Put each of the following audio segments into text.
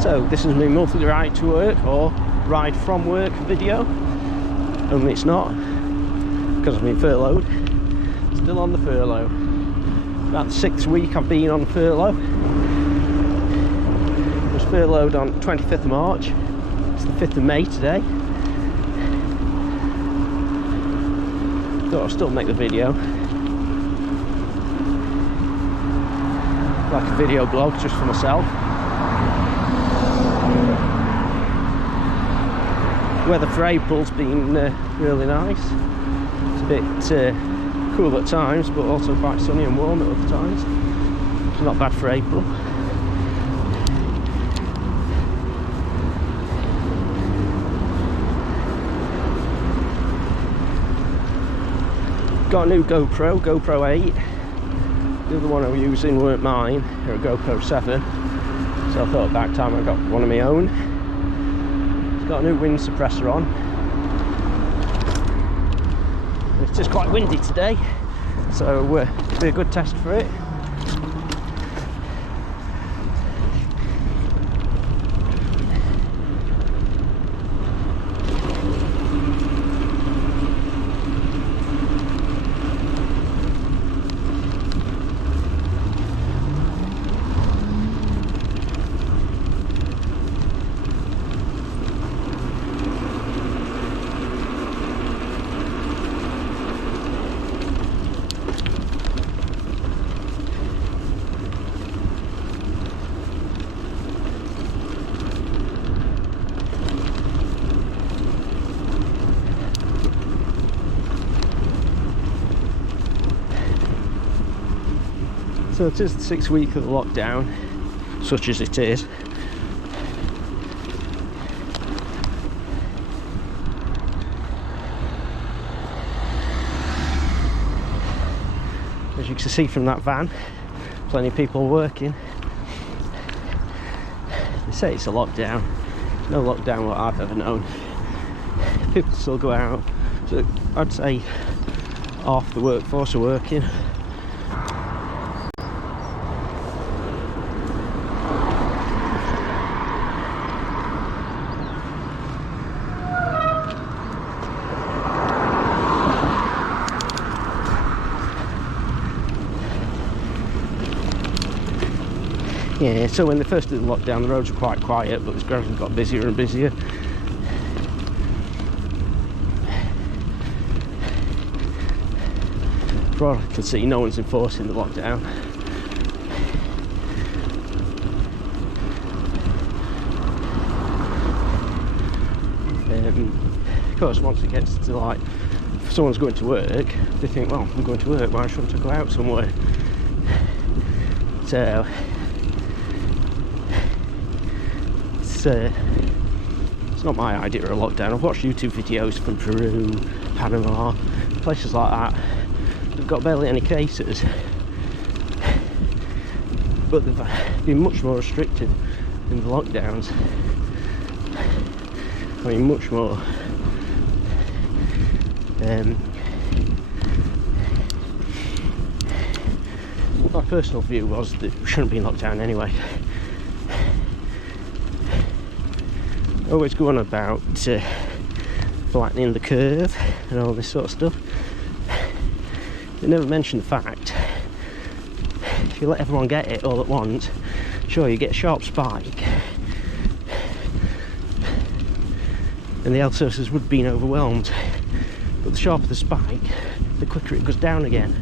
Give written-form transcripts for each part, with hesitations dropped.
So this is my monthly ride to work or ride from work video, only it's not, because I've been furloughed. Still on the furlough. About the 6th week I've been on furlough. I was furloughed on 25th of March. It's the 5th of May today. Thought I'll still make the video. Like a video blog just for myself. Weather for April's been really nice. It's a bit cool at times, but also quite sunny and warm at other times. It's not bad for April. Got a new GoPro 8. The other one I was using weren't mine, they're a GoPro 7. So I thought about time I got one of my own. It's got a new wind suppressor on. It's just quite windy today, so it'll be a good test for it. So it is the 6th week of the lockdown, such as it is. As you can see from that van, plenty of people working. They say it's a lockdown. No lockdown what I've ever known. People still go out. So I'd say half the workforce are working. Yeah, so when they first did the lockdown, the roads were quite quiet, but it's gradually got busier and busier. For all I can see, no one's enforcing the lockdown. Of course, once it gets to like, if someone's going to work, they think, well, I'm going to work, why shouldn't I go out somewhere? So it's not my idea of a lockdown. I've watched YouTube videos from Peru, Panama, places like that. They've got barely any cases, but they've been much more restricted in the lockdowns. I mean, much more. My personal view was that we shouldn't be in lockdown anyway. Always go on about flattening the curve and all this sort of stuff. They never mention the fact, if you let everyone get it all at once, sure, you get a sharp spike, and the health services would have been overwhelmed, but the sharper the spike, the quicker it goes down again.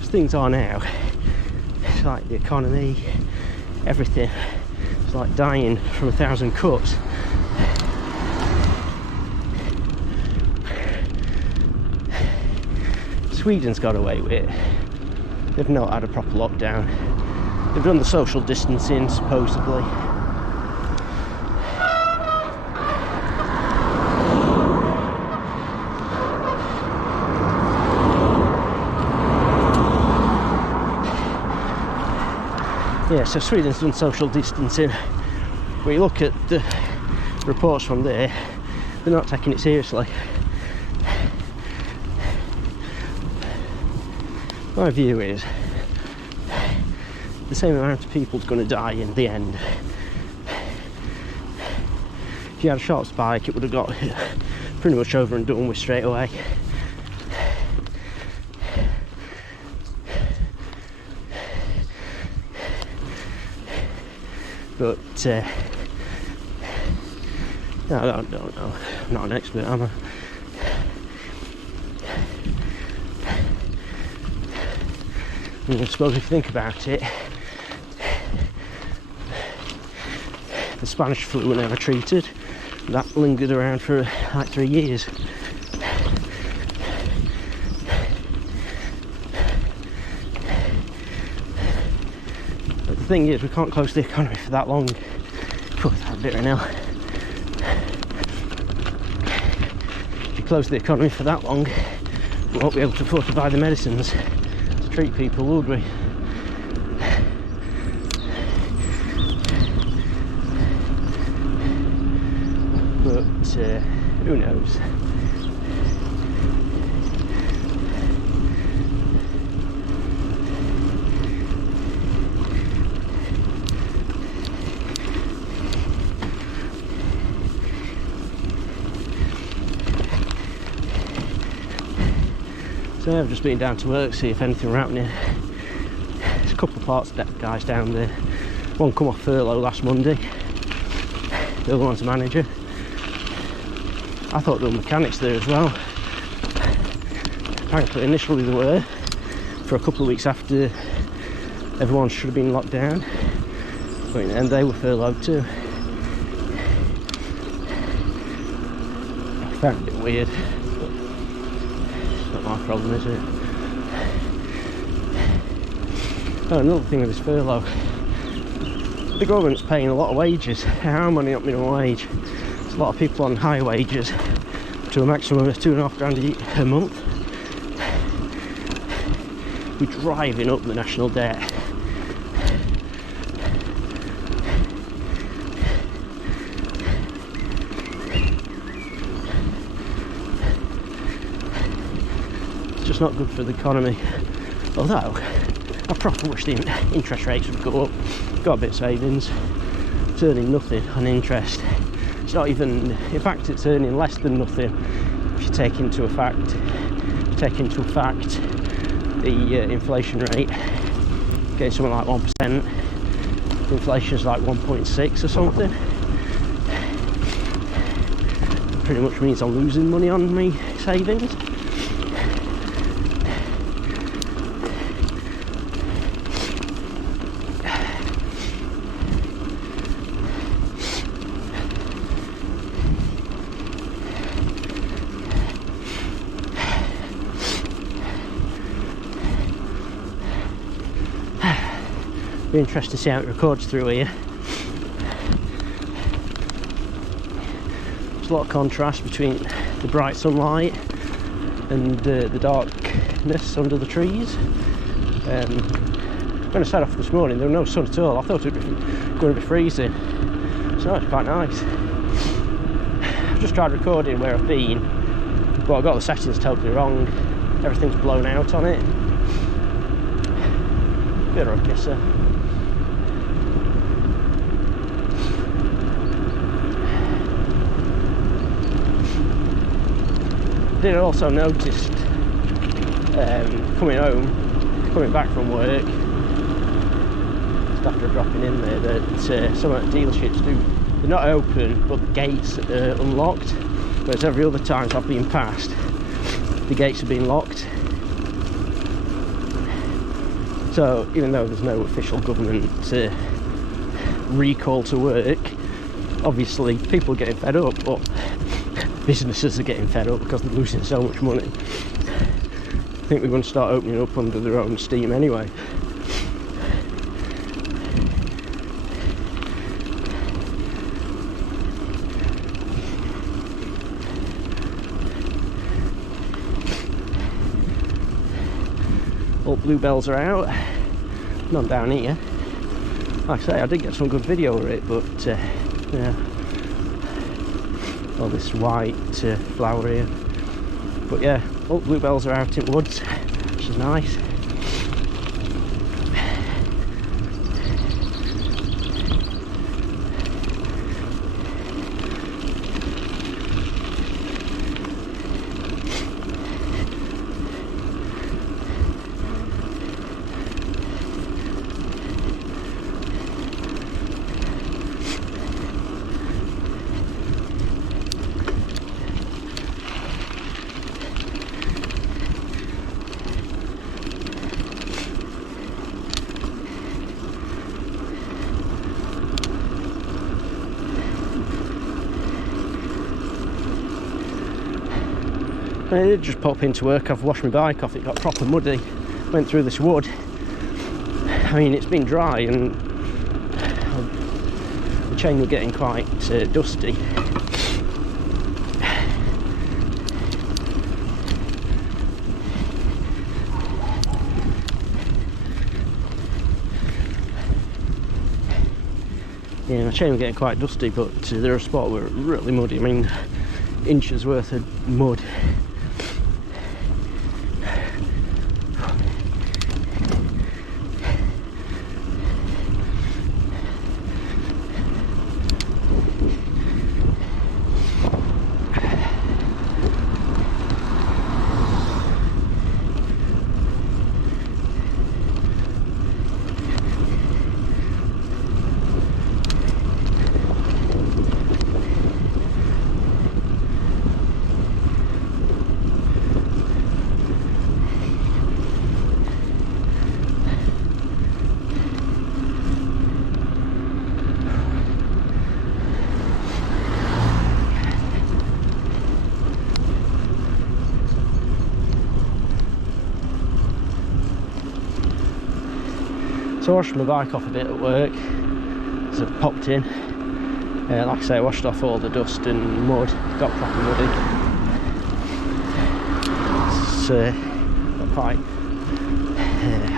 As things are now, it's like the economy, everything, it's like dying from 1,000 cuts. Sweden's got away with it. They've not had a proper lockdown. They've done the social distancing, supposedly. Yeah, so Sweden's done social distancing. When you look at the reports from there, they're not taking it seriously. My view is the same amount of people's going to die in the end. If you had a short spike, it would have got pretty much over and done with straight away. But I don't know. I'm not an expert, am I? I suppose if you think about it, the Spanish flu were never treated. That lingered around for like 3 years. But the thing is, we can't close the economy for that long. Phew, that's a bit of an hell. If you close the economy for that long, we won't be able to afford to buy the medicines to treat people, would we? But who knows? So I've just been down to work, see if anything were happening. There's a couple of parts guys down there. One come off furlough last Monday, the other one's a manager. I thought there were mechanics there as well. Apparently initially there were, for a couple of weeks after everyone should have been locked down. But in the end they were furloughed too. I found it weird. It's not my problem, is it? Oh, another thing with this furlough. The government's paying a lot of wages. How many up minimum wage? There's a lot of people on high wages to a maximum of £2,500 a month. We're driving up the national debt. It's just not good for the economy. Although, I proper wish the interest rates would go up. Got a bit of savings. It's earning nothing on interest. It's not even, in fact, it's earning less than nothing if you take into fact the inflation rate. Getting something like 1%. Inflation's like 1.6 or something. Pretty much means I'm losing money on me savings. Be interested to see how it records through here. There's a lot of contrast between the bright sunlight and the darkness under the trees. When I set off this morning, there was no sun at all. I thought it was going to be freezing, so it's quite nice. I've just tried recording where I've been, but I got the settings totally wrong. Everything's blown out on it. Bit of a kisser. I did also notice coming back from work, just after dropping in there, that some of the dealerships they're not open, but the gates are unlocked, whereas every other time I've been past, the gates have been locked. So even though there's no official government recall to work, obviously people are getting fed up, but businesses are getting fed up because they're losing so much money. I think we're going to start opening up under their own steam anyway. All bluebells are out. None down here. Like I say, I did get some good video of it, but yeah. All this white flower here. But yeah, all bluebells are out in woods, which is nice. I did just pop into work. I've washed my bike off, it got proper muddy. Went through this wood. I mean, it's been dry and the chain was getting quite dusty. Yeah, my chain was getting quite dusty, but there are spots where it was really muddy. I mean, inches worth of mud. So I washed my bike off a bit at work, so I popped in. Like I say, I washed off all the dust and mud, got proper muddy. It's got quite,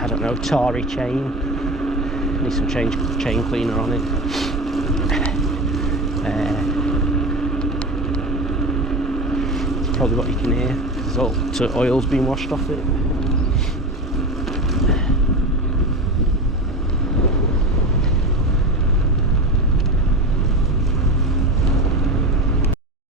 I don't know, tarry chain. Need some chain cleaner on it. It's probably what you can hear, because all the oil's been washed off it.